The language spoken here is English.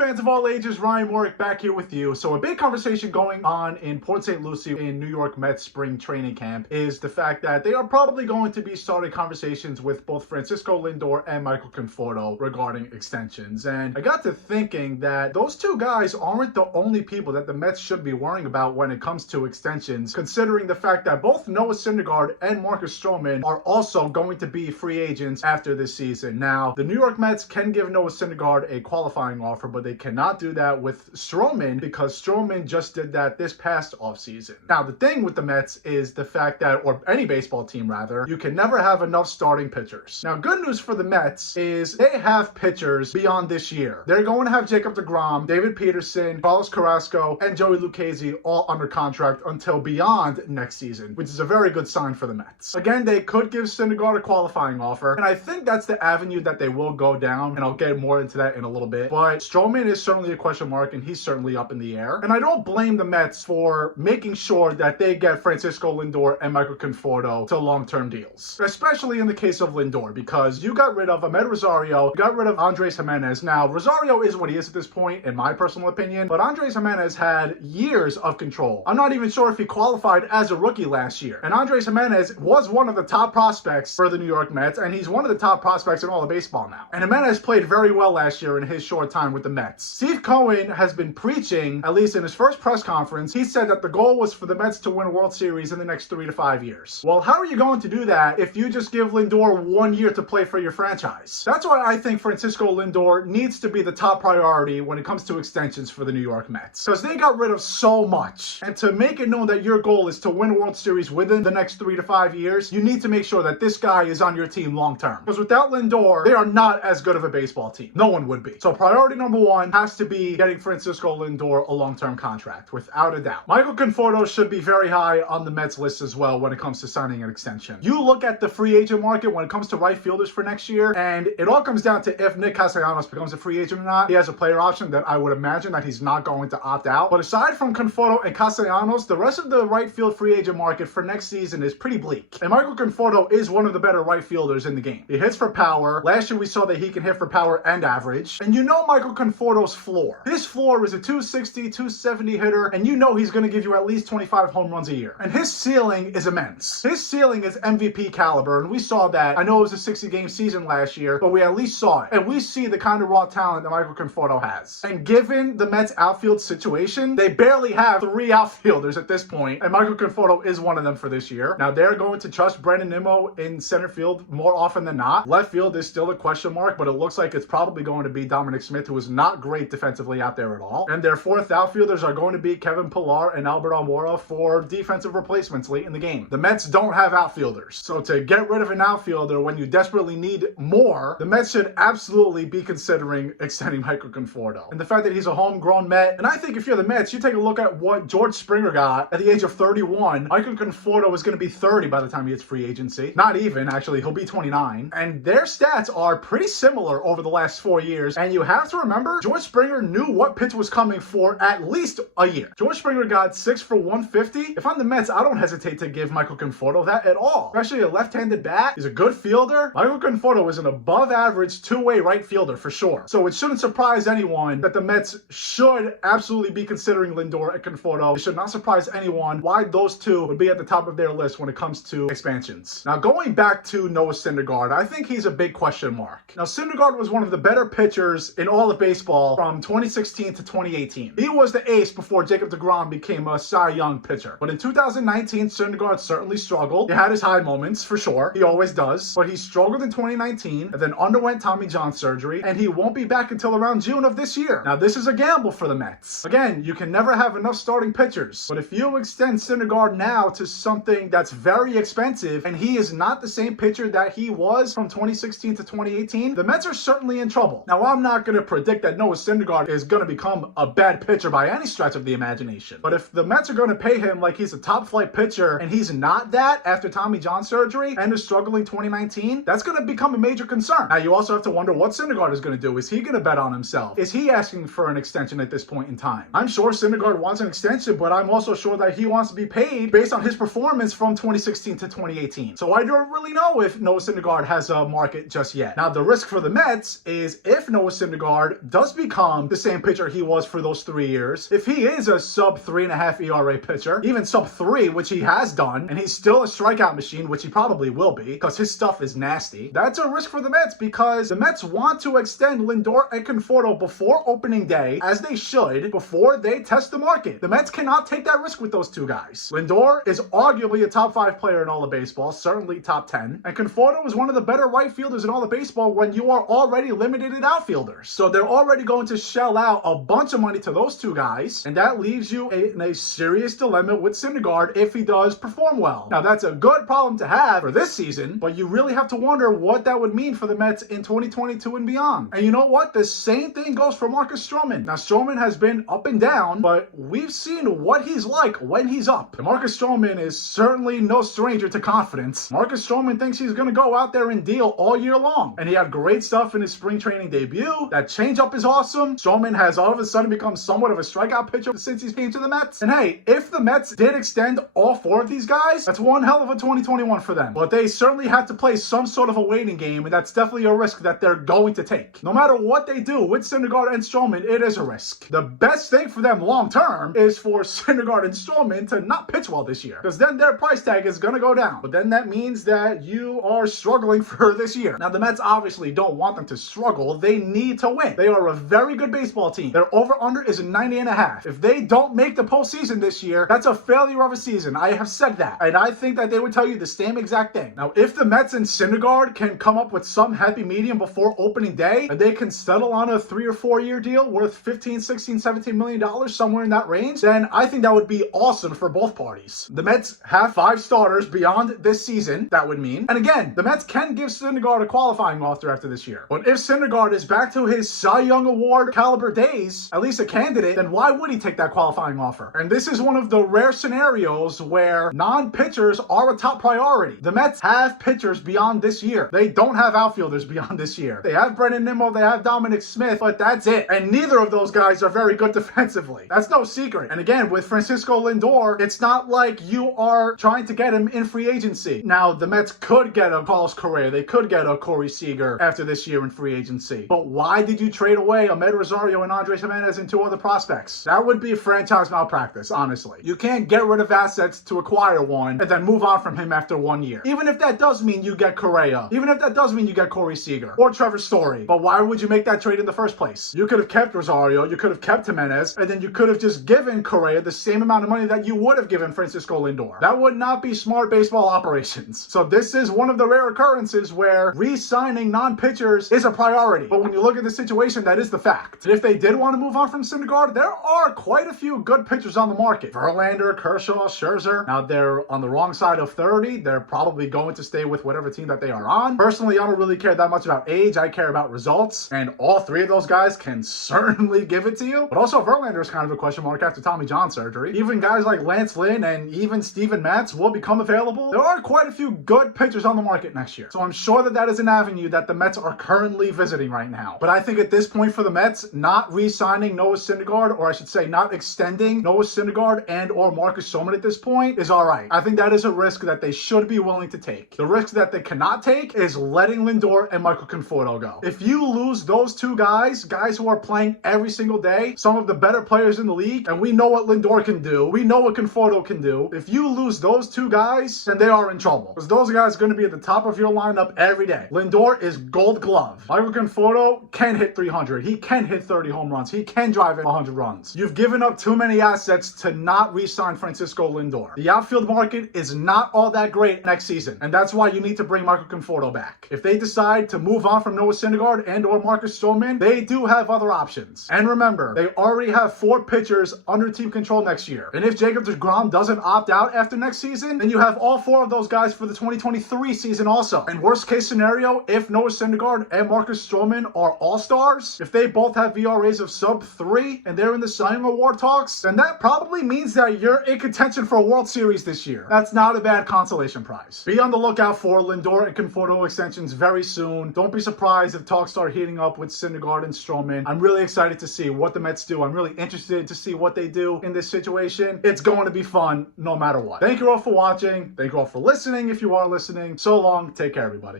fans of all ages, Ryan Warwick back here with you. So a big conversation going on in Port St. Lucie in New York Mets spring training camp is the fact that they are probably going to be starting conversations with both Francisco Lindor and Michael Conforto regarding extensions. And I got to thinking that those two guys aren't the only people that the Mets should be worrying about when it comes to extensions, considering the fact that both Noah Syndergaard and Marcus Stroman are also going to be free agents after this season. Now, the New York Mets can give Noah Syndergaard a qualifying offer, but they cannot do that with Stroman because Stroman just did that this past offseason. Now, the thing with the Mets is the fact that, or any baseball team rather, you can never have enough starting pitchers. Now, good news for the Mets is they have pitchers beyond this year. They're going to have Jacob deGrom, David Peterson, Carlos Carrasco, and Joey Lucchesi all under contract until beyond next season, which is a very good sign for the Mets. Again, they could give Syndergaard a qualifying offer, and I think that's the avenue that they will go down, and I'll get more into that in a little bit. But Stroman is certainly a question mark, and he's certainly up in the air. And I don't blame the Mets for making sure that they get Francisco Lindor and Michael Conforto to long-term deals, especially in the case of Lindor, because you got rid of Amed Rosario, you got rid of Andres Gimenez. Now, Rosario is what he is at this point, in my personal opinion, but Andres Gimenez had years of control. I'm not even sure if he qualified as a rookie last year. And Andres Gimenez was one of the top prospects for the New York Mets, and he's one of the top prospects in all of baseball now. And Gimenez played very well last year in his short time with the Mets. Steve Cohen has been preaching, at least in his first press conference, he said that the goal was for the Mets to win a World Series in the next 3 to 5 years. Well, how are you going to do that if you just give Lindor 1 year to play for your franchise? That's why I think Francisco Lindor needs to be the top priority when it comes to extensions for the New York Mets, because they got rid of so much. And to make it known that your goal is to win a World Series within the next 3 to 5 years, you need to make sure that this guy is on your team long term. Because without Lindor, they are not as good of a baseball team. No one would be. So priority number one has to be getting Francisco Lindor a long-term contract, without a doubt. Michael Conforto should be very high on the Mets list as well when it comes to signing an extension. You look at the free agent market when it comes to right fielders for next year, and it all comes down to if Nick Castellanos becomes a free agent or not. He has a player option that I would imagine that he's not going to opt out. But aside from Conforto and Castellanos, the rest of the right field free agent market for next season is pretty bleak. And Michael Conforto is one of the better right fielders in the game. He hits for power. Last year we saw that he can hit for power and average. And you know Michael Conforto's floor. His floor is a 260, 270 hitter, and you know he's going to give you at least 25 home runs a year. And his ceiling is immense. His ceiling is MVP caliber, and we saw that. I know it was a 60-game season last year, but we at least saw it. And we see the kind of raw talent that Michael Conforto has. And given the Mets outfield situation, they barely have 3 outfielders at this point, and Michael Conforto is one of them for this year. Now, they're going to trust Brandon Nimmo in center field more often than not. Left field is still a question mark, but it looks like it's probably going to be Dominic Smith, who is not great defensively out there at all. And their 4th outfielders are going to be Kevin Pillar and Albert Almora for defensive replacements late in the game. The Mets don't have outfielders. So to get rid of an outfielder when you desperately need more, the Mets should absolutely be considering extending Michael Conforto. And the fact that he's a homegrown Met, and I think if you're the Mets, you take a look at what George Springer got at the age of 31. Michael Conforto is going to be 30 by the time he hits free agency. Not even, actually, he'll be 29. And their stats are pretty similar over the last 4 years. And you have to remember, George Springer knew what pitch was coming for at least a year. George Springer got 6 for 150. If I'm the Mets, I don't hesitate to give Michael Conforto that at all. Especially a left-handed bat. He's a good fielder. Michael Conforto is an above-average two-way right fielder for sure. So it shouldn't surprise anyone that the Mets should absolutely be considering Lindor and Conforto. It should not surprise anyone why those two would be at the top of their list when it comes to expansions. Now, going back to Noah Syndergaard, I think he's a big question mark. Now, Syndergaard was one of the better pitchers in all of baseball from 2016 to 2018. He was the ace before Jacob deGrom became a Cy Young pitcher. But in 2019, Syndergaard certainly struggled. He had his high moments, for sure. He always does. But he struggled in 2019 and then underwent Tommy John surgery, and he won't be back until around June of this year. Now, this is a gamble for the Mets. Again, you can never have enough starting pitchers. But if you extend Syndergaard now to something that's very expensive, and he is not the same pitcher that he was from 2016 to 2018, the Mets are certainly in trouble. Now, I'm not going to predict that Noah Syndergaard is going to become a bad pitcher by any stretch of the imagination. But if the Mets are going to pay him like he's a top-flight pitcher, and he's not that after Tommy John surgery and is struggling 2019, that's going to become a major concern. Now, you also have to wonder what Syndergaard is going to do. Is he going to bet on himself? Is he asking for an extension at this point in time? I'm sure Syndergaard wants an extension, but I'm also sure that he wants to be paid based on his performance from 2016 to 2018. So I don't really know if Noah Syndergaard has a market just yet. Now, the risk for the Mets is if Noah Syndergaard does does become the same pitcher he was for those 3 years, if he is a sub 3.5 ERA pitcher, even sub 3, which he has done, and he's still a strikeout machine, which he probably will be, because his stuff is nasty, that's a risk for the Mets, because the Mets want to extend Lindor and Conforto before opening day, as they should, before they test the market. The Mets cannot take that risk with those two guys. Lindor is arguably a top 5 player in all of baseball, certainly top 10, and Conforto is one of the better right fielders in all of baseball when you are already limited in outfielders. So they're already going to shell out a bunch of money to those two guys, and that leaves you in a serious dilemma with Syndergaard if he does perform well. Now, that's a good problem to have for this season, but you really have to wonder what that would mean for the Mets in 2022 and beyond. And you know what? The same thing goes for Marcus Stroman. Now, Stroman has been up and down, but we've seen what he's like when he's up. And Marcus Stroman is certainly no stranger to confidence. Marcus Stroman thinks he's going to go out there and deal all year long. And he had great stuff in his spring training debut. That changeup is awesome. Stroman has all of a sudden become somewhat of a strikeout pitcher since he's came to the Mets. And hey, if the Mets did extend all 4 of these guys, that's one hell of a 2021 for them. But they certainly have to play some sort of a waiting game, and that's definitely a risk that they're going to take. No matter what they do with Syndergaard and Stroman, it is a risk. The best thing for them long term is for Syndergaard and Stroman to not pitch well this year, because then their price tag is going to go down. But then that means that you are struggling for this year. Now, the Mets obviously don't want them to struggle. They need to win. They are a very good baseball team. Their over-under is 90.5. If they don't make the postseason this year, that's a failure of a season. I have said that. And I think that they would tell you the same exact thing. Now, if the Mets and Syndergaard can come up with some happy medium before opening day, and they can settle on a 3 or 4 year deal worth 15, 16, 17 million dollars, somewhere in that range, then I think that would be awesome for both parties. The Mets have 5 starters beyond this season, that would mean. And again, the Mets can give Syndergaard a qualifying offer after this year. But if Syndergaard is back to his Cy Young Award caliber days, at least a candidate, then why would he take that qualifying offer? And this is one of the rare scenarios where non-pitchers are a top priority. The Mets have pitchers beyond this year. They don't have outfielders beyond this year. They have Brendan Nimmo, they have Dominic Smith, but that's it. And neither of those guys are very good defensively. That's no secret. And again, with Francisco Lindor, it's not like you are trying to get him in free agency. Now, the Mets could get a Carlos Correa, they could get a Corey Seager after this year in free agency. But why did you trade away Ahmed Rosario and Andres Jimenez and 2 other prospects? That would be franchise malpractice, honestly. You can't get rid of assets to acquire one and then move on from him after 1 year. Even if that does mean you get Correa, even if that does mean you get Corey Seager or Trevor Story. But why would you make that trade in the first place? You could have kept Rosario, you could have kept Jimenez, and then you could have just given Correa the same amount of money that you would have given Francisco Lindor. That would not be smart baseball operations. So this is one of the rare occurrences where re-signing non-pitchers is a priority. But when you look at the situation, that is the fact. And if they did want to move on from Syndergaard, there are quite a few good pitchers on the market. Verlander, Kershaw, Scherzer. Now, they're on the wrong side of 30. They're probably going to stay with whatever team that they are on. Personally, I don't really care that much about age. I care about results. And all 3 of those guys can certainly give it to you. But also, Verlander is kind of a question mark after Tommy John surgery. Even guys like Lance Lynn and even Steven Matz will become available. There are quite a few good pitchers on the market next year. So I'm sure that that is an avenue that the Mets are currently visiting right now. But I think at this point for the Mets, not re-signing Noah Syndergaard, or I should say not extending Noah Syndergaard and or Marcus Stroman at this point is all right. I think that is a risk that they should be willing to take. The risk that they cannot take is letting Lindor and Michael Conforto go. If you lose those 2 guys who are playing every single day, some of the better players in the league, and we know what Lindor can do, we know what Conforto can do. If you lose those 2 guys, then they are in trouble. Because those guys are going to be at the top of your lineup every day. Lindor is gold glove. Michael Conforto can hit 300. He can hit 30 home runs. He can drive in 100 runs. You've given up too many assets to not re-sign Francisco Lindor. The outfield market is not all that great next season, and that's why you need to bring Michael Conforto back. If they decide to move on from Noah Syndergaard and or Marcus Stroman, they do have other options. And remember, they already have 4 pitchers under team control next year. And if Jacob deGrom doesn't opt out after next season, then you have all 4 of those guys for the 2023 season also. And worst case scenario, if Noah Syndergaard and Marcus Stroman are all-stars, if they both have VRAs of sub 3 and they're in the Cy Young Award talks, then that probably means that you're in contention for a World Series this year. That's not a bad consolation prize. Be on the lookout for Lindor and Conforto extensions very soon. Don't be surprised if talks start heating up with Syndergaard and Stroman. I'm really excited to see what the Mets do. I'm really interested to see what they do in this situation. It's going to be fun no matter what. Thank you all for watching. Thank you all for listening if you are listening. So long. Take care, everybody.